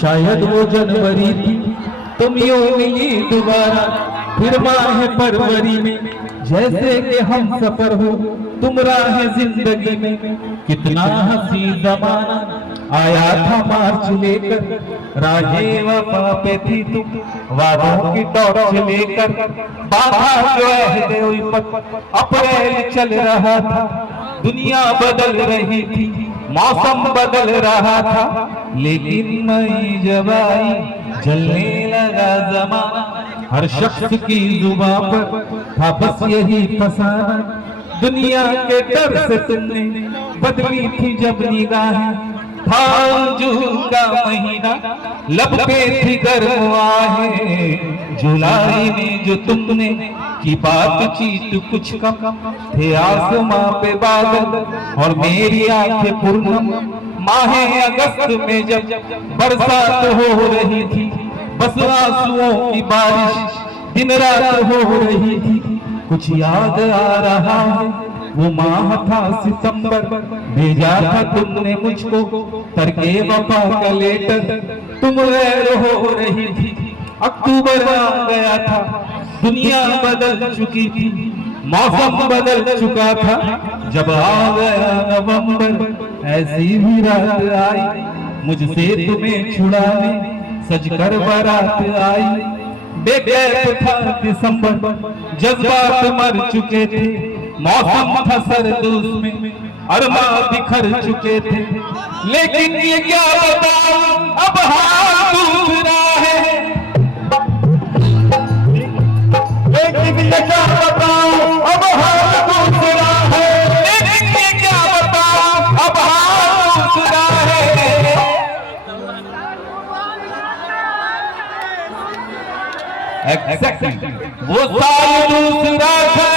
शायद वो जनवरी थी, तुम यूं मिली दोबारा फिर माह फरवरी में। जैसे कि हम सफर हो तुम राह जिंदगी में। कितना हंसी जमाना आया था मार्च लेकर, राहे वफा पे थी तुम वादों की टॉर्च लेकर। बाधा जो है अप्रैल चल रहा था, दुनिया बदल रही थी, मौसम बदल रहा था। लेकिन मई जब आई जलने लगा जमाना, हर शख्स की जुबान पर था बस यही फसाना। दुनिया के डर से तुमने बदली थी जब निगाहें, था जून का महीना लब पे थी गर्म आहें। जुलाई में जो तुमने की बातचीत कुछ कम, थे आसमां पे बादल और मेरी आंखें पूर्णम। माहे अगस्त में जब बरसात हो रही थी, बस आंसुओं की बारिश दिन रात हो रही थी। कुछ याद आ रहा है वो माह था सितंबर, भेजा था तुमने मुझको करके वफा का लेटर। तुम गैर हो रही थी, अक्टूबर आ गया था, दुनिया बदल चुकी थी, मौसम बदल चुका था। जब आ गया नवंबर ऐसी भी रात आई, मुझसे तुम्हें छुड़ाने सज कर बारात आई। बेगैर था दिसंबर, जज्बात मर चुके थे, मौसम था सर्द उसमें, अरमा बिखर चुके थे। लेकिन ये क्या बताऊं अब हाल दूसरा है, लेकिन ये क्या बताऊं अब हाल दूसरा है, लेकिन ये क्या बताऊं अब हाल दूसरा है। एग्जैक्टली वो साल दूसरा था,